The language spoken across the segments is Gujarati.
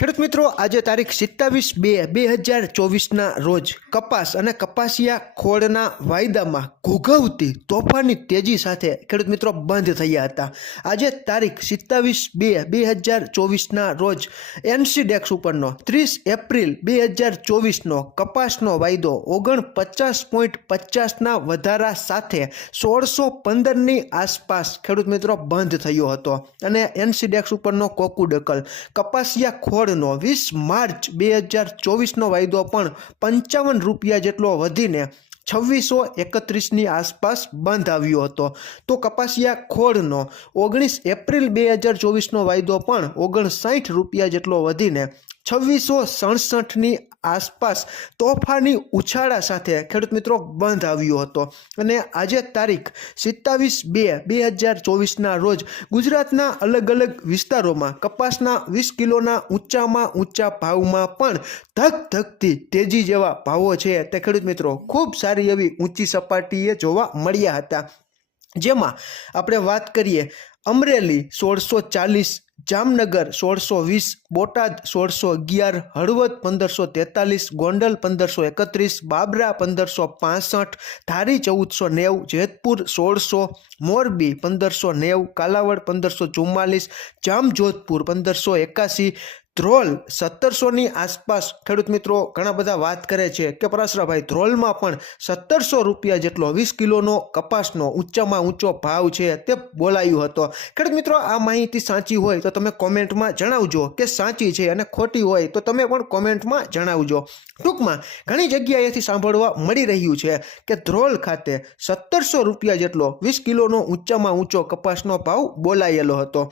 ખેડૂત મિત્રો, આજે તારીખ સિત્તાવીસ બે બે હજાર ચોવીસના રોજ કપાસ અને કપાસિયા ખોળના વાયદામાં ઘોઘવતી તોફાની તેજી સાથે ખેડૂત મિત્રો બંધ થયા હતા. આજે તારીખ સિત્તાવીસ બે બે હજાર ચોવીસના રોજ એનસીડેક્સ ઉપરનો ત્રીસ એપ્રિલ બે હજાર ચોવીસનો કપાસનો વાયદો ઓગણ પચાસ પોઈન્ટ પચાસના વધારા સાથે સોળસો પંદરની આસપાસ ખેડૂત મિત્રો બંધ થયો હતો. અને એનસીડેક્સ ઉપરનો કોકુડકલ કપાસિયા ખોળનો વીસ માર્ચ બે હજાર ચોવીસનો વાયદો પણ પંચાવન રૂપિયા જેટલો વધીને છવ્વીસો એકત્રીસની આસપાસ બંધ આવ્યો હતો. તો કપાસિયા ખોળનો ઓગણીસ એપ્રિલ બે હજાર ચોવીસનો વાયદો પણ ઓગણસાઠ રૂપિયા જેટલો વધીને છવ્વીસો સડસઠની આસપાસ તોફાની ઉછાળા સાથે ખેડૂત મિત્રો બંધ આવ્યો હતો. અને આજે તારીખ સિત્તાવીસ બે બે હજાર ચોવીસના રોજ ગુજરાતના અલગ અલગ વિસ્તારોમાં કપાસના વીસ કિલોના ઊંચામાં ઊંચા ભાવમાં પણ ધક ધકતી તેજી જેવા ભાવો છે તે ખેડૂત મિત્રો ખૂબ સારી એવી ઊંચી સપાટીએ જોવા મળ્યા હતા. જેમાં આપણે વાત કરીએ અમરેલી સોળસો ચાલીસ જામનગર સોળસો વીસ, બોટાદ સોળસો અગિયાર, હળવદ પંદરસો તેતાલીસ, ગોંડલ પંદરસો એકત્રીસ, બાબરા પંદરસો પાસઠ, ધારી ચૌદસો નેવું, જેતપુર સોળસો, મોરબી પંદરસો નેવું, કાલાવડ પંદરસો ચુમ્માલીસ, જામજોધપુર પંદરસો એકાસી ધ્રોલ સત્તરસોની આસપાસ ખેડૂત મિત્રો ઘણા બધા વાત કરે છે કે પરાશરાભાઈ, ધ્રોલમાં પણ સત્તરસો રૂપિયા જેટલો વીસ કિલોનો કપાસનો ઊંચામાં ઊંચો ભાવ છે તે બોલાયું હતો. ખેડૂત મિત્રો, આ માહિતી સાચી હોય તો તમે કોમેન્ટમાં જણાવજો કે સાચી છે અને ખોટી હોય તો તમે પણ કોમેન્ટમાં જણાવજો. ટૂંકમાં ઘણી જગ્યાએથી સાંભળવા મળી રહ્યું છે કે ધ્રોલ ખાતે સત્તરસો રૂપિયા જેટલો વીસ કિલોનો ઊંચામાં ઊંચો કપાસનો ભાવ બોલાયેલો હતો.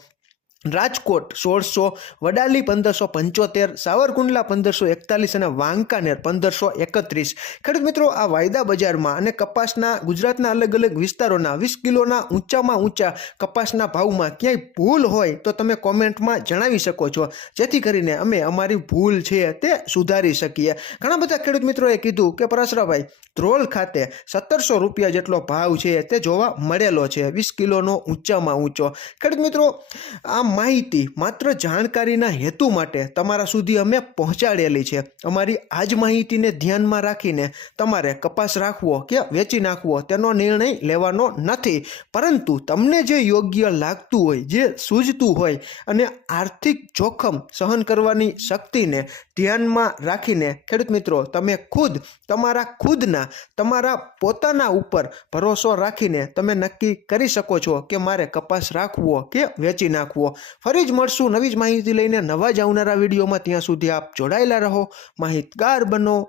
રાજકોટ સોળસો, વડાલી પંદરસો પંચોતેર, સાવરકુંડલા પંદરસો એકતાલીસ અને વાંકાનેર પંદરસો એકત્રીસ. ખેડૂત મિત્રો, આ વાયદા બજારમાં અને કપાસના ગુજરાતના અલગ અલગ વિસ્તારોના વીસ કિલોના ઊંચામાં ઊંચા કપાસના ભાવમાં ક્યાંય ભૂલ હોય તો તમે કોમેન્ટમાં જણાવી શકો છો. જેથી કરીને અમે અમારી ભૂલ છે તે સુધારી શકીએ. ઘણા બધા ખેડૂત મિત્રોએ કીધું કે, પરાશરાભાઈ, ધ્રોલ ખાતે સત્તરસો રૂપિયા જેટલો ભાવ છે તે જોવા મળેલો છે, વીસ કિલોનો ઊંચામાં ઊંચો. ખેડૂત મિત્રો આ માહિતી માત્ર જાણકારીના હેતુ માટે તમારા સુધી અમે પહોંચાડેલી છે. અમારી આ જ માહિતીને ધ્યાનમાં રાખીને તમારે કપાસ રાખવો કે વેચી નાખવો તેનો નિર્ણય લેવાનો નથી. પરંતુ તમને જે યોગ્ય લાગતું હોય, જે સૂઝતું હોય અને આર્થિક જોખમ સહન કરવાની શક્તિને ધ્યાનમાં રાખીને, ખેડૂત મિત્રો, તમે ખુદ, તમારા ખુદના, તમારા પોતાના ઉપર ભરોસો રાખીને તમે નક્કી કરી શકો છો કે મારે કપાસ રાખવો કે વેચી નાખવો. ફરી જ મળશું નવી જ માહિતી લઈને નવા જ આવનારા વિડીયોમાં. ત્યાં સુધી આપ જોડાયેલા રહો. માહિતગાર બનો.